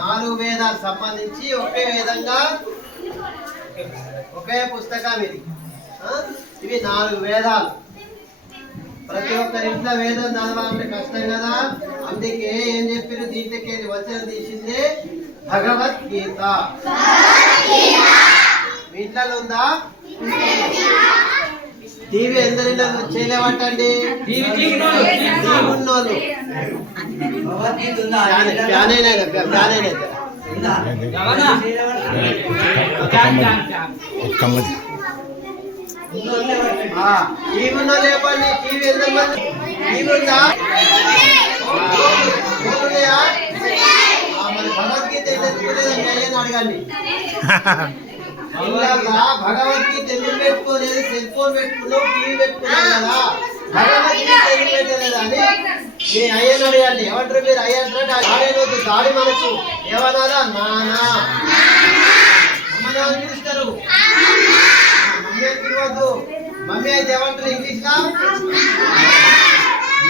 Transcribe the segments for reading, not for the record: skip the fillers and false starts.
నాలుగు వేదాలు సంబంధించి ఒకే విధంగా ఒకే పుస్తకం ఇది. ఇవి 4 వేదాలు. ప్రతి ఒక్కరి ఇంట్లో వేదం చదవాలంటే కష్టం కదా, అందుకే ఏం చెప్పారు, దీంట్లోకి వచనం తీసింది భగవద్గీత. మీ ఇంట్లో ఉందా? టీవీ ఎందరిలో చేయలేవటండి, టీవీ ఉన్నోళ్ళు టీవీ ఉన్నా లేపండి. టీవీ ఎంతమంది టీవీ ఉందా? మరి భగవద్గీత ఎందుకులేదండి అయ్యని అడగండి. భగవద్గీత ఎందుకు పెట్టుకోలేదు? సెల్ ఫోన్ పెట్టుకున్నావు, టీవీ పెట్టుకున్నావు కదా, భగవద్గీత ఎందుకు పెట్టలేదు అని మీ అయ్యను అడగండి. ఏమంటారు మీరు? అయ్యంటారు ఆడేవద్దు, దాడి మనకు ఏమన్నారా? నానా అమ్మని పిలుస్తారు, మమ్మీ అని పిలవద్దు. మమ్మీ అయితే ఏమంటారు ఇంగ్లీష్ లా?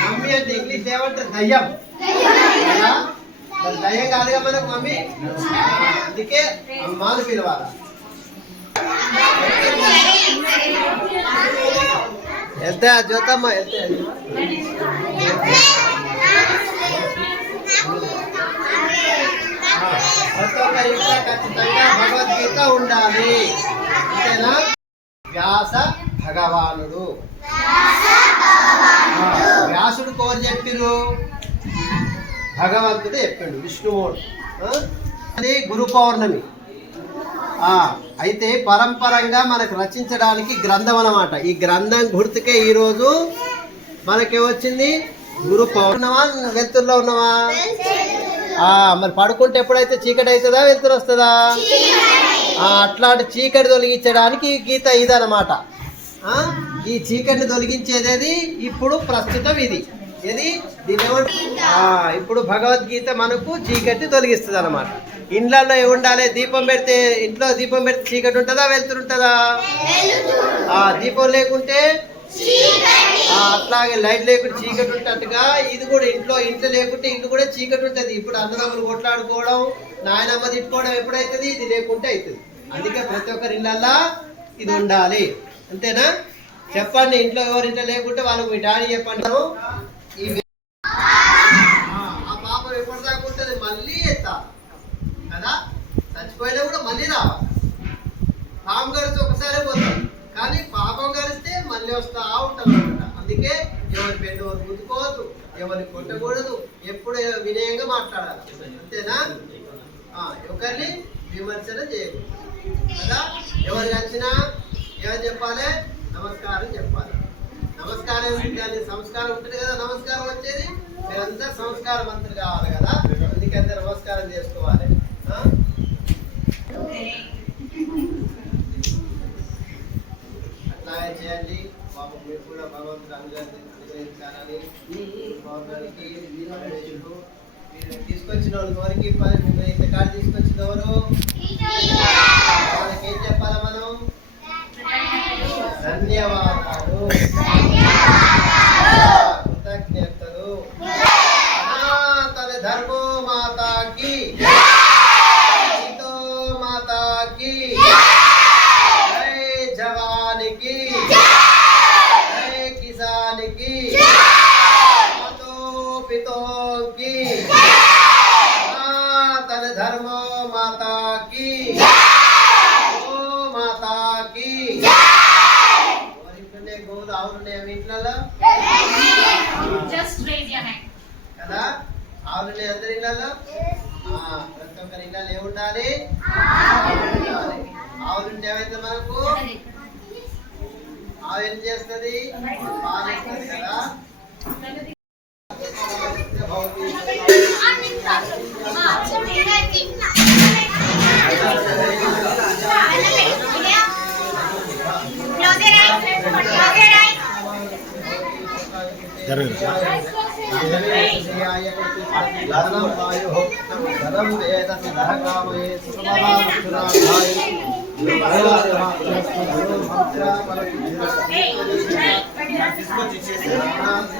మమ్మీ అంటే ఇంగ్లీష్ ఏమంటారు? దయ్యం. దయ్యం కాదుగా మనకు మమ్మీ, అందుకే అమ్మాను పిలవాలి. వెళ్తే జ్యోతమ్మ వెళ్తే ప్రతి ఒక్క ఇంట్లో ఖచ్చితంగా భగవద్గీత ఉండాలి. అంతేనా? వ్యాస భగవానుడు, వ్యాసుడు కోరు చెప్పిరు, భగవంతుడు చెప్పిండు, విష్ణువుడు. అది గురు పౌర్ణమి. అయితే పరంపరంగా మనకు రచించడానికి గ్రంథం అన్నమాట. ఈ గ్రంథం గుర్తుకే ఈరోజు మనకి వచ్చింది గురు పౌర్ణమా. వెలుతురులో ఉన్నావా? మరి పడుకుంటే ఎప్పుడైతే చీకటి అవుతుందా, వెలుతురు వస్తుందా? అట్లాంటి చీకటి తొలగించడానికి ఈ గీత ఇదన్నమాట. ఈ చీకటిని తొలగించేది ఇప్పుడు ప్రస్తుతం ఇది. ఇది దీని ఇప్పుడు భగవద్గీత మనకు చీకటి తొలగిస్తుంది అన్నమాట. ఇండ్లలో ఉండాలి, దీపం పెడితే, ఇంట్లో దీపం పెడితే చీకటి ఉంటుందా, వెలుతురు ఉంటుందా? దీపం లేకుంటే అట్లాగే లైట్ లేకుంటే చీకటి ఉంటట్టుగా ఇది కూడా ఇంట్లో లేకుంటే ఇల్లు కూడా చీకటి ఉంటుంది. ఇప్పుడు అన్నదమ్ములు కొట్లాడుకోవడం, నాయనమ్మ తిట్టుకోవడం ఎప్పుడైతుంది? ఇది లేకుంటే అవుతుంది. అందుకే ప్రతి ఒక్కరి ఇళ్ళల్లో ఇది ఉండాలి. అంతేనా? చెప్పండి, ఇంట్లో ఎవరింట్లో లేకుంటే వాళ్ళకు మీ డాడీ చెప్పండి. ఆ పాపం ఎప్పటిదాకా ఉంటుంది? మళ్ళీ ఎత్తా కదా, చచ్చిపోయినా కూడా మళ్ళీ రావాలి. పాపం గడిస్తే ఒకసారి పోతాం, కానీ పాపం గడిస్తే మళ్ళీ వస్తా ఉంటాం అనమాట. అందుకే ఎవరి పెళ్లి ఎవరు గుద్దుకోవద్దు, ఎవరిని కొట్టకూడదు, ఎప్పుడు వినయంగా మాట్లాడాలి. అంతేనా? ఒకరిని విమర్శన చేయకూడదు కదా. ఎవరు కలిసినా ఏమని చెప్పాలి? నమస్కారం చెప్పాలి. నమస్కారం దాని సంస్కారం ఉంటుంది కదా, నమస్కారం వచ్చేది. మీరంతా సంస్కారవంతులు కావాలి కదా, అందుకంతా నమస్కారం చేసుకోవాలి. అట్లా చేయండి. బాబు మీరు కూడా భగవంతుడు అనుగ్రహించాలని. మీరు తీసుకొచ్చిన వారికి ఇంత కాదు తీసుకొచ్చిన ఎవరు? వాళ్ళకి ఏం చెప్పాలి మనం? ధన్యవాదాలు, కృతజ్ఞతలు. సనాతన ధర్మో మాతాకి, సీతో మాతాకి, జై జవానికి, జై కిసానికి, మాతో పితోకి, సనాతన ధర్మో మాతాకి, ఓ మాతాకి. గోలు ఆవులున్నాయా మీ ఇంట్లో కదా? ఆవులున్నాయి అందరి ఇళ్ళలో? ప్రతి ఒక్కరి ఇళ్ళలో ఏముండాలి? ఆవులుంటే ఏమైతే మనకు? ఆవు ఏం చేస్తుంది? పాలు ఇస్తుంది కదా.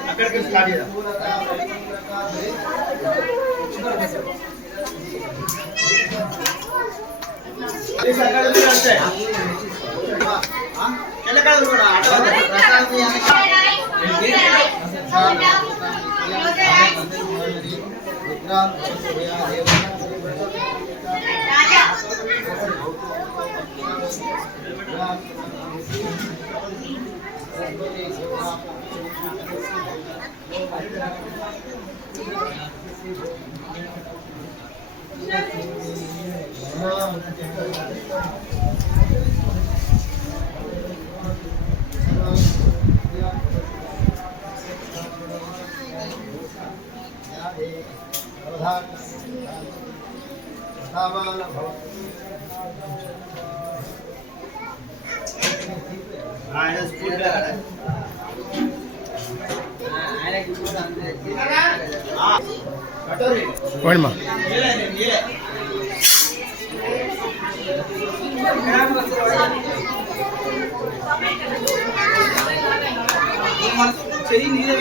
అక్కడికి స్టార్ట్ చేద్దాం. పోయిమ్మా చెయ్యి నీదే